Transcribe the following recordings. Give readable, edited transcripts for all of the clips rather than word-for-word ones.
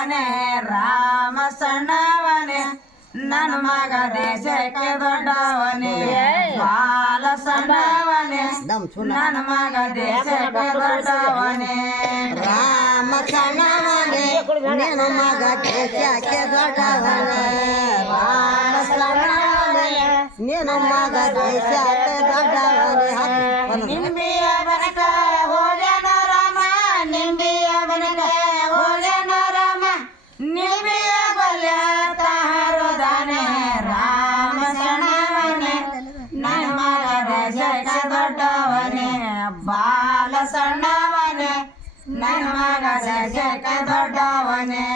ಸಣ್ಣವನೇ ರಾಮ ಸಣ್ಣವನೇ ನನ್ನ ಮಗ ದೇಶಕ್ಕೆ ದೊಡ್ಡವನೇ ಬಾಲ ಸಣ್ಣವನೇ ನನ್ನ ಮಗ ದೇಶಕ್ಕೆ ದೊಡ್ಡವನೇ ರಾಮ ಸಣ್ಣವನೇ ನಿನ್ನ ಮಗ ದೇಶಕ್ಕೆ ದೊಡ್ಡವನೇ ಬಾಲ ಸಣ್ಣವನೇ ನಿನ್ನ ಮಗ ದೇಶಕ್ಕೆ ದೊಡ್ಡವನೇ ನಿಂಬಿಯ ಬನಕ ಹೋಗ್ಯಾನ ರಾಮ ನಿಂಬಿಯ ಬನಕ ಹೋಗ್ಯಾನ ರಾಮ ನಿಂಬಿಯ ಬಲ್ಯ ತಾರುದಾನೆ ರಾಮ ಸಣ್ಣವನೇ ನನ್ನ ಮಗ ದೇಶಕ್ಕೆ ದೊಡ್ಡವನೇ ಬಾಲ ಸಣ್ಣವನೇ ನನ್ನ ಮಗ ದೇಶಕ್ಕೆ ದೊಡ್ಡವನೇ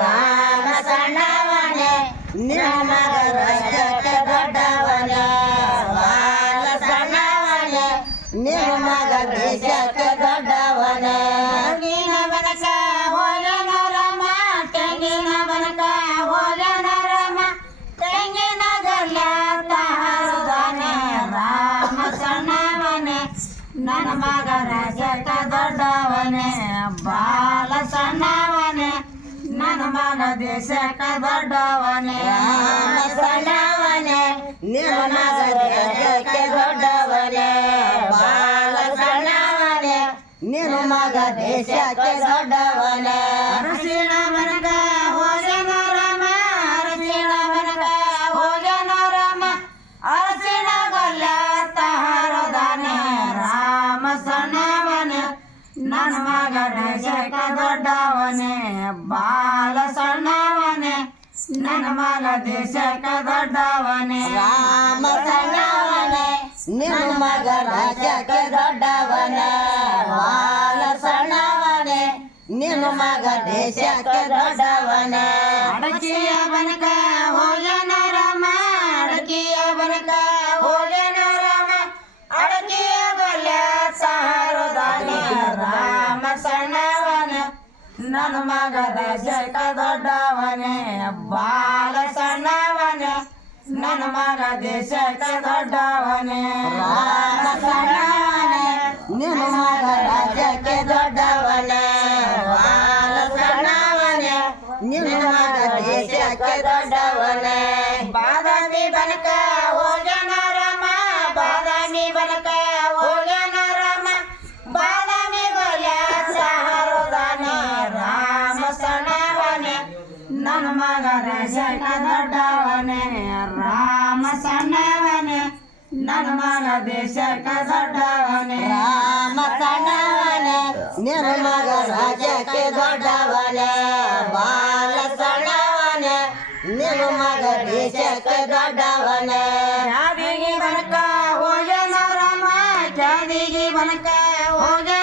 ರಾಮ ಸಣ್ಣವನೇ ನಿನ್ನ ಮಗ ದೇಶಕ್ಕೆ ದೊಡ್ಡವನೇ ಬಾಲ ಸಣ್ಣವನೇ ನಿನ್ನ ಮಗ ದೇಶಕ್ಕೆ ದೊಡ್ಡವನೇ ತೆಂಗಿನ ಬನಕ ಹೋಗ್ಯಾನ ರಾಮ ತೆಂಗಿನ ಬನಕ ಹೋಗ್ಯಾನ ರಾಮ ತೆಂಗಿನ ಗಲ್ಲ ತಾರುದಾನೆ ರಾಮ ಸಣ್ಣವನೇ ನನ್ನ ಮಗ ದೇಶಕ್ಕೆ ದೊಡ್ಡವನೇ ಬಾಲ ಸಣ್ಣವನೇ ನನ್ನ ಮಗ ದೇಶಕ್ಕೆ ದೊಡ್ಡವನೇ ರಾಮ ಸಣ್ಣವನೇ ನಿನ್ನ ಮಗ ದೇಶಕ್ಕೆ ದೊಡ್ಡವನೇ ಬಾಲ ಸಣ್ಣವನೇ ನಿನ್ನ ಮಗ ದೇಶಕ್ಕೆ ದೊಡ್ಡವನೇ ಅರಸಿಣ ಬನಕ ಹೋಗ್ಯಾನ ರಾಮ ಅರಸಿಣ ಬನಕ ಹೋಗ್ಯಾನ ರಾಮ ಅರಸಿಣ ಗಲ್ಲ ತಾರುದಾನೆ ರಾಮ ಸಣ್ಣವನೇ ನನ್ನ ಮಗ ದೇಶಕ್ಕೆ ದೊಡ್ಡವನೇ ಬಾಲ ಸಣ್ಣವನೇ ನನ್ನ ಮಗ ದೇಶಕ್ಕೆ ದೊಡ್ಡವನೇ ರಾಮ ಸಣ್ಣವನೇ ನಿನ್ನ ಮಗ ದೇಶಕ್ಕೆ ದೊಡ್ಡವನೇ ಬಾಲ ಸಣ್ಣವನೇ ನಿನ್ನ ಮಗ ದೇಶಕ್ಕೆ ದೊಡ್ಡವನೇ ಅಡಕಿಯ ಬನಕ ಹೋಗ್ಯಾನ ರಾಮ ಅಡಕಿಯ ಬನಕ ಹೋಗ್ಯಾನ ರಾಮ ಅಡಕಿಯ ಗಲ್ಲ ತಾರುದಾನೆ ರಾಮ ಸಣ್ಣವನೇ ನನ್ನ ಮಗ ದೇಶಕ್ಕೆ ದೊಡ್ಡವನೇ ಬಾಲ ಸಣ್ಣವನೇ ನನ್ನ ಮಗ ದೇಶಕ್ಕೆ ದೊಡ್ಡವನೇ ರಾಮ ಸಣ್ಣವನೇ ನಿನ್ನ ಮಗ ದೇಶಕ್ಕೆ ದೊಡ್ಡವನೇ ಬಾಲ ಸಣ್ಣವನೇ ನಿನ್ನ ಮಗ ದೇಶಕ್ಕೆ ದೊಡ್ಡವನೇ ಬಾದಾಮಿ ಬನಕ ಹೋಗ್ಯಾನ ರಾಮ ಬಾದಾಮಿ ಬನಕ ಹೋಗ್ಯಾನ ರಾಮ ಬಾದಾಮಿ ಗಲ್ಲ ತಾರುದಾನೆ ರಾಮ ಸಣ್ಣವನೇ ನನ್ನ ಮಗ ದೇಶಕ್ಕೆ ದೊಡ್ಡವನೇ ರಾಮ ಸಣ್ಣವನೇ ನನ್ನ ಮಗ ದೇಶಕ್ಕೆ ದೊಡ್ಡವನೇ ರಾಮ ಸಣ್ಣವನೇ ನಿನ್ನ ಮಗ ರಾಜ್ಯಕ್ಕೆ ದೊಡ್ಡವನೇ ಬಾಲ ಸಣ್ಣವನೇ ನಿನ್ನ ಮಗ ದೇಶಕ್ಕೆ ದೊಡ್ಡವನೇ ಜಾದಿಗೆ ಬನಕ ಹೋಗ್ಯಾನ ರಾಮ ಜಾದಿಗೆ ಬನಕ ಹೋಗ್ಯಾನ